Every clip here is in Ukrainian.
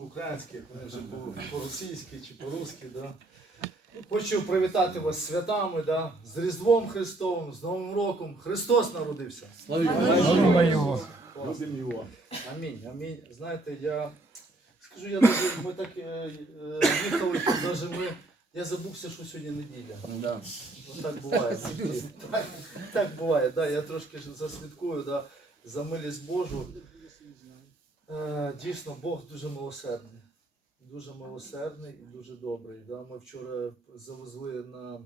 Українських, вони вже по- по-російськи чи по-русски, да. Хочу привітати вас з святами, да, з Різдвом Христовим, з Новим роком. Христос народився. Слава його. Амінь, амінь. Знаєте, я скажу, я даже, ми так е, е, їхали, що даже ми, я забувся, що сьогодні неділя. Да. Ну, так буває. Так, так буває, да, я трошки ж заслідкую да, за милість Божу. Е, дійсно, Бог дуже милосердний. Дуже милосердний і дуже добрий. Ми вчора завезли на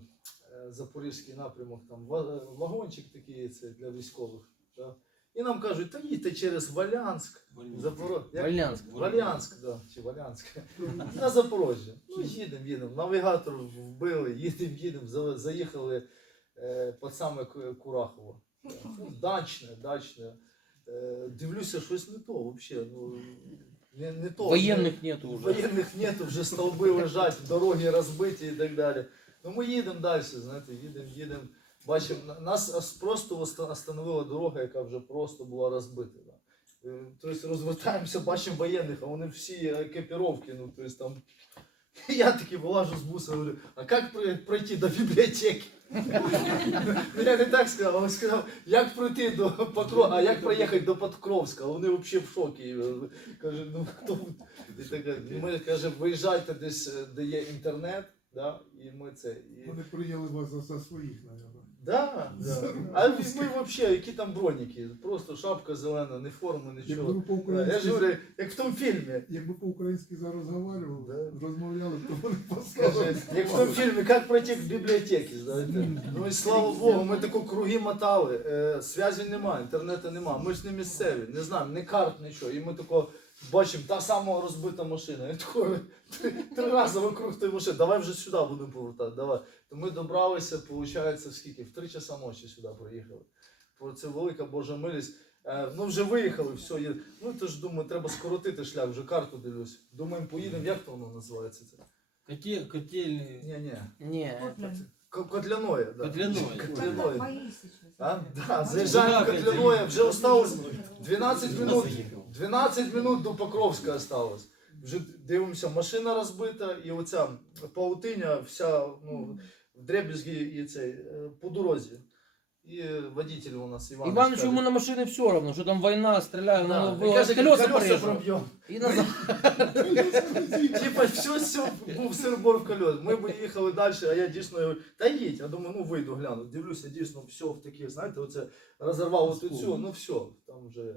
е, Запорізький напрямок там вагончик такий це для військових. І нам кажуть, та їдьте через Валянськ, як? Валянськ, да, чи Валянськ. На Запорожжя. Ну, їдемо, їдемо. Навігатор вбили, їдемо, їдемо. Заїхали е, під саме Курахово. Дачне, дачне. Е, дивлюся, щось не то взагалі. Ну, не, не то. Воєнних нету уже. Воєнних нету, вже стовби лежать, дороги розбиті і так далі. Ну ми їдемо далі, знаєте, їдемо, їдемо. Бачимо, нас просто оста- остановила дорога, яка вже просто була розбита. Да. Тобто розвертаємося, бачимо воєнних, а вони всі екіпіровки, ну тобто там. Я таки вилажу з буса, говорю, а як пройти до бібліотеки? Ну я не так сказав, а сказав, як пройти до Покровська, а як проїхати до Покровська? Вони взагалі в шокі. Каже, ну хто і таке, ми каже, виїжджайте десь, де є інтернет, да, і ми це. І... Вони прийняли вас за своїх, мабуть. Да, да. А ми взагалі, які там броніки? Просто шапка зелена, не форма, нічого. ви Да, Я по-українськи, ж говорю, як в тому фільмі. якби по-українськи зараз Да. розмовляли, то вони Каже, поставили. як в тому фільмі, як пройти к бібліотеки, знаєте. Ну і слава Богу, ми таку круги мотали. Е, зв'язі немає, інтернету немає. Ми ж не місцеві, не знаємо, ні карт, нічого. І ми тако бачимо, та сама розбита машина. І тако три, три рази вокруг тої машини. Давай вже сюди будемо повертати. Давай. То ми добралися, виходить, в скільки? В три часа ночі сюди приїхали. Бо Це велика Божа милість. Е, ну вже виїхали, все. Є. Ну то ж думаю, треба скоротити шлях, вже карту дивлюсь. Думаємо, поїдемо, як то воно називається це? Котель, котельный. Ні, ні. К- Котляное, да. Котляное. Котляное. А? Да, заїжджаємо в Котляное, вже осталось 12 Нас минут. заїхав. 12 минут до Покровська осталось. Вже дивимося, машина розбита, і оця паутиня вся ну, в дребезгі і цей, е, по дорозі. І водитель у нас Іван. Ивановичу ему на машине все равно, что там война, стреляют, да, он і каже, колеса проб'ємо. Назад. Типа, все, все, був сирбор колес. Ми б їхали далі, а я дійсно говорю, та їдь. Я думаю, ну вийду, гляну. Дивлюся, дійсно, все в таке, знаєте, оце розірвав от цю, ну все, там вже.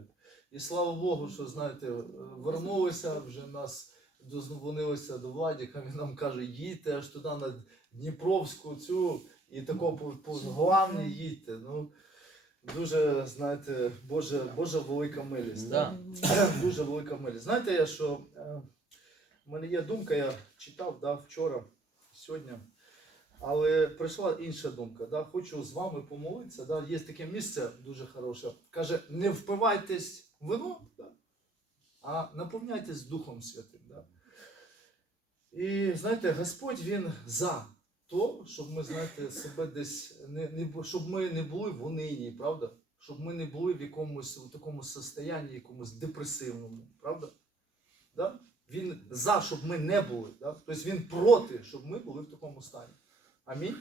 І слава Богу, що знаєте, вернулися, вже нас дозвонилися до Владіка, він нам каже, їдьте аж туди на Дніпровську цю, і тако по, по главні їдьте. Ну, дуже, знаєте, Боже, Божа велика милість. Да. Дуже велика милість. Знаєте, я що е, в мене є думка, я читав да, вчора, сьогодні. Але прийшла інша думка. Да? Хочу з вами помолитися. Да? Є таке місце дуже хороше. Каже, не впивайтесь вино, да? а наповняйтесь Духом Святим. Да? І знаєте, Господь Він за то, щоб ми, знаєте, себе десь не, не щоб ми не були в унині, правда? Щоб ми не були в якомусь в такому состоянні, якомусь депресивному, правда? Да? Він за, щоб ми не були. Да? Тобто він проти, щоб ми були в такому стані. Амінь.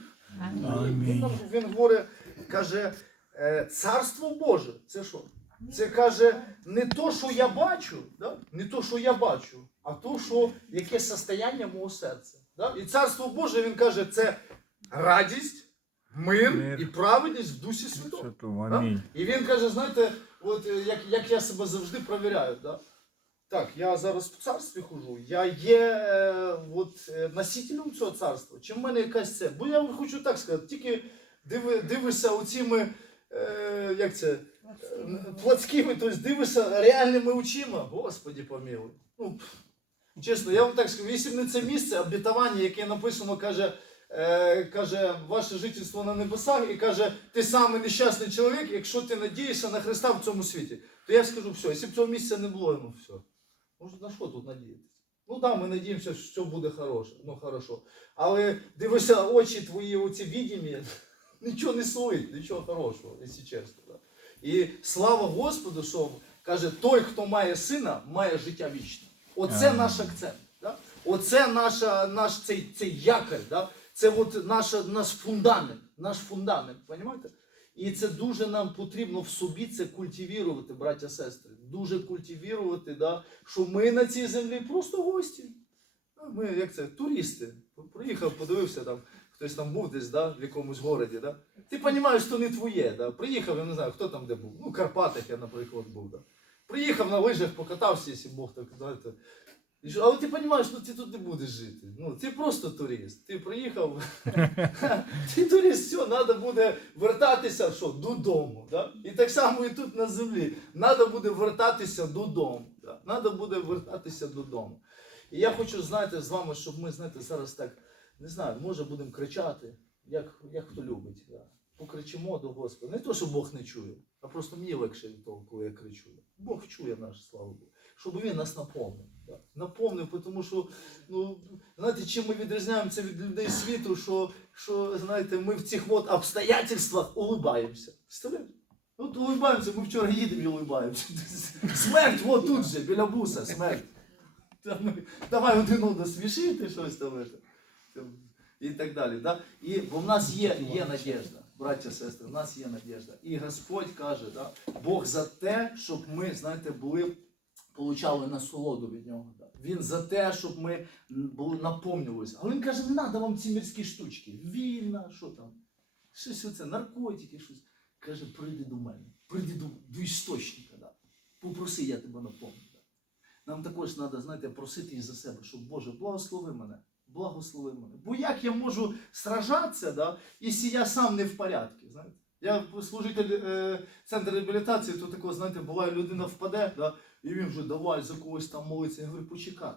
Він, він говорить, каже, е, царство Боже, це що? Це каже, не то, що я бачу, да? не то, що я бачу, а то, що яке состояння мого серця. Да? І царство Боже, він каже, це радість, мир, Мир. і праведність в Дусі. Святого, Да? І він каже, знаєте, от як, як я себе завжди провіряю. Да? Так, я зараз в царстві хожу, я є е, от, е, носителем цього царства. Чи в мене якась це? Бо я вам хочу так сказати, тільки диви, дивишся оціми, е, як це, е, плотськими, тобто дивишся реальними очима, Господі помилуй. Ну, чесно, я вам так скажу, якщо б не це місце, обітування, яке написано, каже, е, каже, ваше жительство на небесах, і каже, ти самий нещасний чоловік, якщо ти надієшся на Христа в цьому світі, то я скажу все, якщо б цього місця не було, ну все. Може, на що тут надіятися? Ну так, ми надіємося, що все буде хороше, ну хорошо. Але дивишся, очі твої, оці відімі, нічого не слують, нічого хорошого, якщо чесно. Да? І слава Господу, що каже, той, хто має сина, має життя вічне. Оце наш акцент. Да? Оце наша, наш цей, цей якорь. Да? Це от наша, наш фундамент. Наш фундамент, розумієте? І це дуже нам потрібно в собі це культивірувати, браття сестри. Дуже культивірувати, да? що ми на цій землі просто гості. Ми, як це, туристи. Приїхав, подивився там, хтось там був десь, да, в якомусь городі. Да? Ти розумієш, що не твоє. Да? Приїхав, я не знаю, хто там де був. Ну, в Карпатах я, наприклад, був. Да? Приїхав на лижах, покатався, якщо Бог так знаєте. Але ти розумієш, що ти тут не будеш жити. Ну, ти просто турист. Ти приїхав, ти турист, все, треба буде вертатися що, додому. Да? І так само і тут на землі. Треба буде вертатися додому. Да? Треба буде вертатися додому. І я хочу, знаєте, з вами, щоб ми, знаєте, зараз так, не знаю, може будемо кричати, як, як хто любить. Да? Покричимо до Господа. Не то, що Бог не чує, а просто мені легше від того, коли я кричу. Бог чує наш, слава Богу. Щоб він нас наповнив. Наповнив, тому що, ну, знаєте, чим ми відрізняємося від людей світу, що, що знаєте, ми в цих от обстоятельствах улибаємося. Представляєте? От улибаємося, ми вчора їдемо і улибаємося. Смерть, от тут же, біля буса, смерть. Там, давай один одного смішити щось там, І так далі. Да? І, бо в нас є, є надіжда, браття, сестри, в нас є надіжда. І Господь каже, да, Бог за те, щоб ми, знаєте, були, получали насолоду від нього. Він за те, щоб ми були наповнювалися. Але він каже, не треба вам ці мірські штучки. Вільна, що там? Щось оце, наркотики, щось. Каже, прийди до мене, прийди до, до істочника. Да. Попроси, я тебе наповню. Да. Нам також треба, знаєте, просити і за себе, щоб Боже, благослови мене, благослови мене. Бо як я можу сражатися, да, якщо я сам не в порядку, знаєте? Я служитель е, центру реабілітації, то такого, знаєте, буває, людина впаде, да, і він вже давай за когось там молиться. Я говорю, почекай,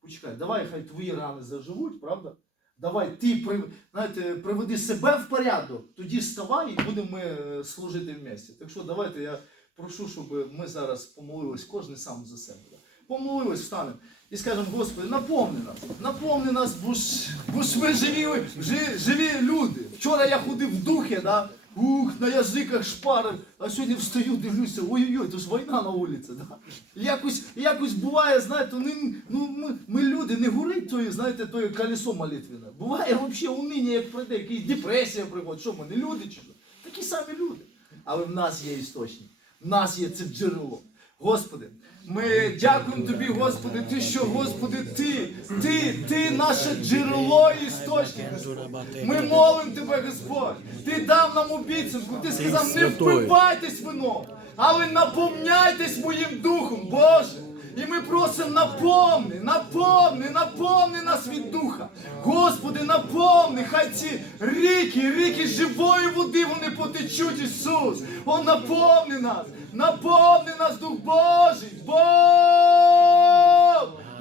почекай, давай хай твої рани заживуть, правда? Давай ти при, знаєте, приведи себе в порядок, тоді вставай і будемо ми е, служити в місті. Так що давайте я прошу, щоб ми зараз помолились кожен сам за себе. Да. Помолились, встанемо і скажемо, Господи, наповни нас, наповни нас, бо ж, бо ж ми живі, жи- живі люди. Вчора я ходив в духі, да? Ух, на язиках шпарив, а сьогодні встаю, дивлюся, ой-ой-ой, то ж війна на вулиці. Да? Якось, якось буває, знаєте, ну, ну, ми, ми люди, не горить тою, знаєте, тою колесо молитвене. Буває взагалі унині, як пройде, якась депресія приходить. Що ми, не люди чи? Такі самі люди. Але в нас є істочник, в нас є це джерело. Господи, ми дякуємо Тобі, Господи, Ти що, Господи, Ти, Ти, Ти наше джерело і істочник, Господь. Ми молимо Тебе, Господь. Ти дав нам обіцянку, Ти сказав, не впивайтесь вином, але наповняйтесь моїм духом, Боже. І ми просимо наповни, наповни, наповни нас від духа. Господи, наповни, хай ці ріки, ріки живої води вони потечуть, Ісус. О, наповни нас, наповни нас, Дух Божий, Бог!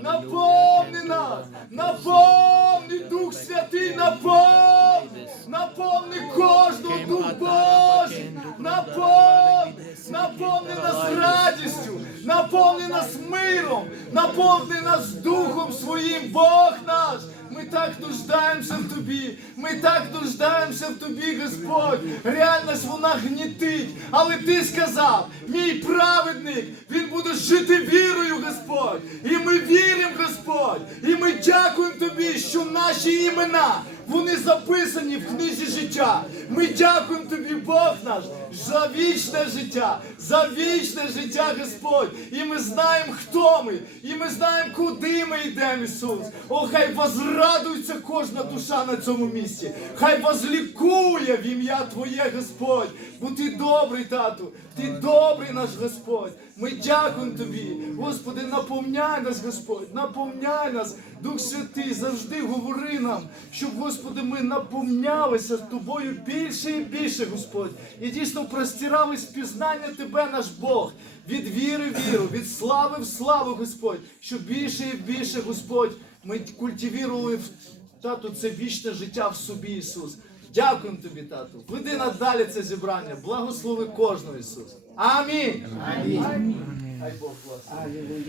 Наповни нас, наповни Дух Святий, наповни, наповни кожного Дух Божий, наповни, наповни нас радістю, наповни нас миром, наповни нас Духом Своїм, Бог так нуждаємося в тобі, ми так нуждаємося в тобі, Господь. Реальність вона гнітить. Але ти сказав, мій праведник, він буде жити вірою, Господь. І ми віримо, Господь. І ми дякуємо тобі, що наші імена. Вони записані в книзі життя. Ми дякуємо тобі, Бог наш, за вічне життя, за вічне життя, Господь. І ми знаємо, хто ми, і ми знаємо, куди ми йдемо, Ісус. О, хай возрадується кожна душа на цьому місці. Хай возлікує в ім'я Твоє, Господь. Бо ти добрий, тату, ти добрий наш Господь. Ми дякуємо тобі. Господи, наповняй нас, Господь, наповняй нас, Дух Святий, завжди говори нам, щоб, Господи, ми наповнялися тобою більше і більше, Господь. І дійсно простирали спізнання Тебе, наш Бог. Від віри в віру, від слави в славу, Господь, щоб більше і більше, Господь, ми культивірували в тату це вічне життя в собі, Ісус. Дякуємо тобі, тату. Веди надалі це зібрання. Благослови кожного Ісус. Амінь. Амінь. Хай Бог благословить.